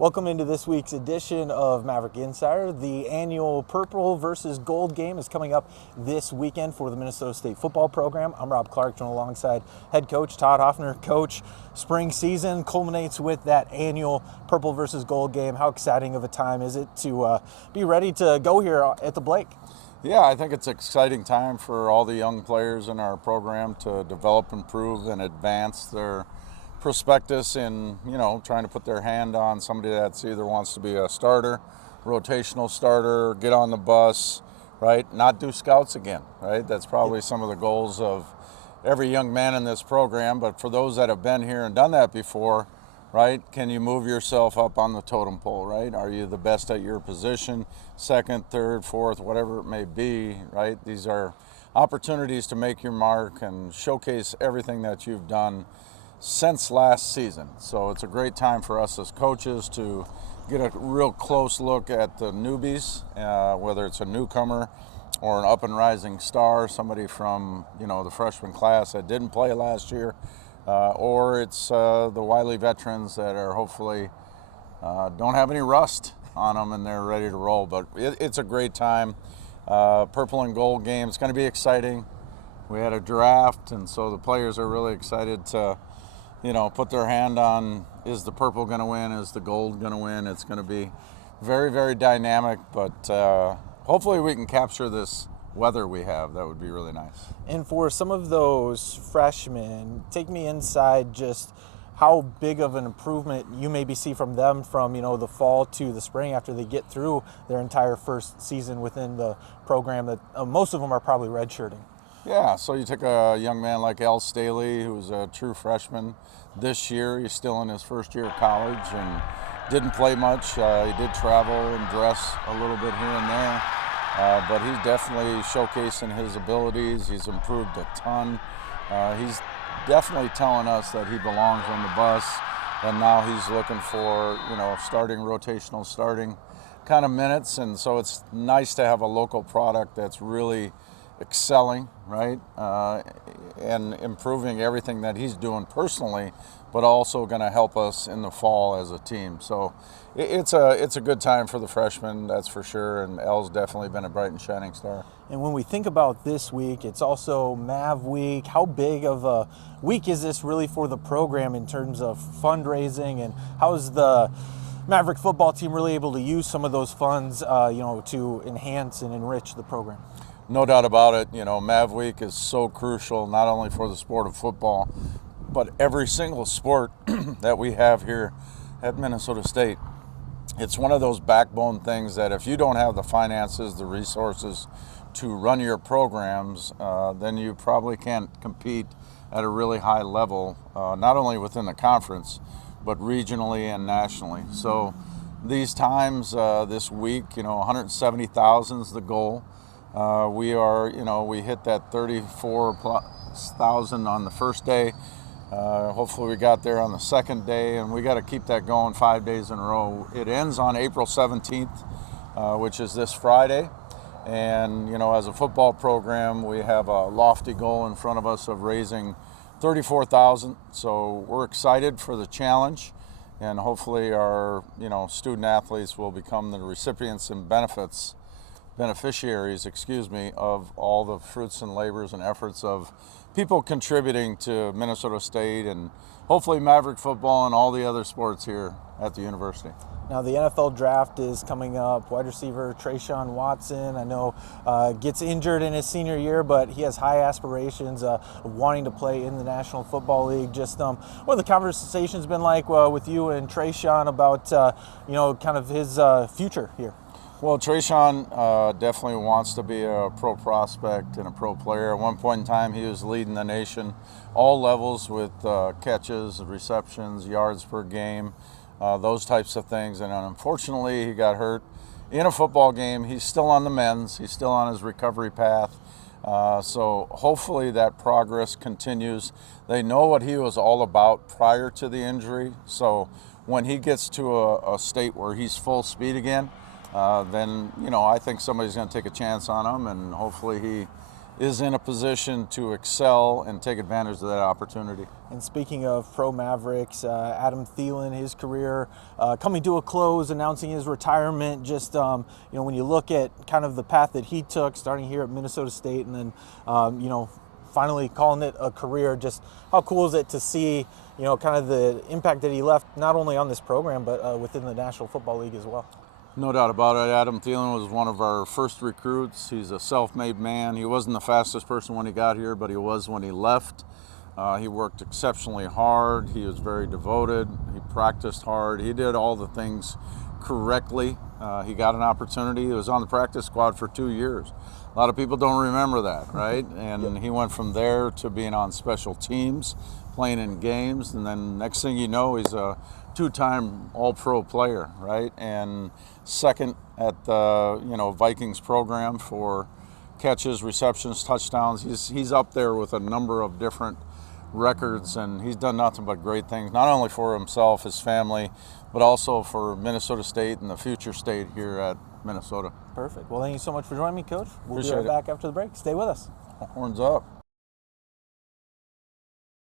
Welcome into this week's edition of Maverick Insider. The annual Purple versus Gold game is coming up this weekend for the Minnesota State football program. I'm Rob Clark, joined alongside head coach Todd Hoffner. Coach, spring season culminates with that annual Purple versus Gold game. How exciting of a time is it to be ready to go here at the Blake? Yeah, I think it's an exciting time for all the young players in our program to develop, improve, and advance their prospectus in, trying to put their hand on somebody that's either wants to be a starter, rotational starter, get on the bus, right? Not do scouts again, right? That's probably some of the goals of every young man in this program. But for those that have been here and done that before, right, can you move yourself up on the totem pole, right? Are you the best at your position, second, third, fourth, whatever it may be, right? These are opportunities to make your mark and showcase everything that you've done since last season. So it's a great time for us as coaches to get a real close look at the newbies, whether it's a newcomer or an up and rising star, somebody from the freshman class that didn't play last year, or it's the wily veterans that are hopefully don't have any rust on them and they're ready to roll. But it's a great time. Purple and gold game. It's going to be exciting. We had a draft, and so the players are really excited to put their hand on, is the purple going to win? Is the gold going to win? It's going to be very, very dynamic, but hopefully we can capture this weather we have. That would be really nice. And for some of those freshmen, take me inside just how big of an improvement you maybe see from them from, the fall to the spring after they get through their entire first season within the program that most of them are probably redshirting. Yeah, so you take a young man like Al Staley, who's a true freshman this year. He's still in his first year of college and didn't play much. He did travel and dress a little bit here and there, but he's definitely showcasing his abilities. He's improved a ton. He's definitely telling us that he belongs on the bus, and now he's looking for, starting rotational, starting kind of minutes. And so it's nice to have a local product that's really excelling, right, and improving everything that he's doing personally, but also going to help us in the fall as a team. So it's a good time for the freshmen, that's for sure, and El's definitely been a bright and shining star. And when we think about this week, it's also Mav Week. How big of a week is this really for the program in terms of fundraising, and how is the Maverick football team really able to use some of those funds, to enhance and enrich the program? No doubt about it. Mav Week is so crucial, not only for the sport of football, but every single sport that we have here at Minnesota State. It's one of those backbone things that if you don't have the finances, the resources to run your programs, then you probably can't compete at a really high level, not only within the conference, but regionally and nationally. So these times, this week, 170,000 is the goal. We hit that 34,000 on the first day. Hopefully we got there on the second day, and we got to keep that going 5 days in a row. It ends on April 17th, which is this Friday. And, as a football program, we have a lofty goal in front of us of raising 34,000. So we're excited for the challenge, and hopefully our, student athletes will become the recipients and beneficiaries, of all the fruits and labors and efforts of people contributing to Minnesota State and hopefully Maverick football and all the other sports here at the university. Now the NFL draft is coming up. Wide receiver Trayshawn Watson, I know, gets injured in his senior year, but he has high aspirations of wanting to play in the National Football League. Just what have the conversations been like with you and Trayshawn about kind of his future here? Well, Trayshawn definitely wants to be a pro prospect and a pro player. At one point in time, he was leading the nation, all levels, with catches, receptions, yards per game, those types of things. And unfortunately, he got hurt in a football game. He's still on the mends. He's still on his recovery path. So hopefully that progress continues. They know what he was all about prior to the injury. So when he gets to a state where he's full speed again, then I think somebody's going to take a chance on him, and hopefully he is in a position to excel and take advantage of that opportunity. And speaking of pro Mavericks, Adam Thielen, his career coming to a close, announcing his retirement. Just when you look at kind of the path that he took, starting here at Minnesota State, and then finally calling it a career. Just how cool is it to see kind of the impact that he left, not only on this program but within the National Football League as well. No doubt about it. Adam Thielen was one of our first recruits. He's a self-made man. He wasn't the fastest person when he got here, but he was when he left. He worked exceptionally hard. He was very devoted. He practiced hard. He did all the things correctly. He got an opportunity. He was on the practice squad for 2 years. A lot of people don't remember that, right? And he went from there to being on special teams, playing in games, and then next thing you know, he's a two-time All-Pro player, right? And second at the Vikings program for catches, receptions, touchdowns. He's up there with a number of different records, and he's done nothing but great things, not only for himself, his family, but also for Minnesota State and the future state here at Minnesota. Perfect. Well, thank you so much for joining me, Coach. We'll be Appreciate right it. back after the break. Stay with us. Horns up.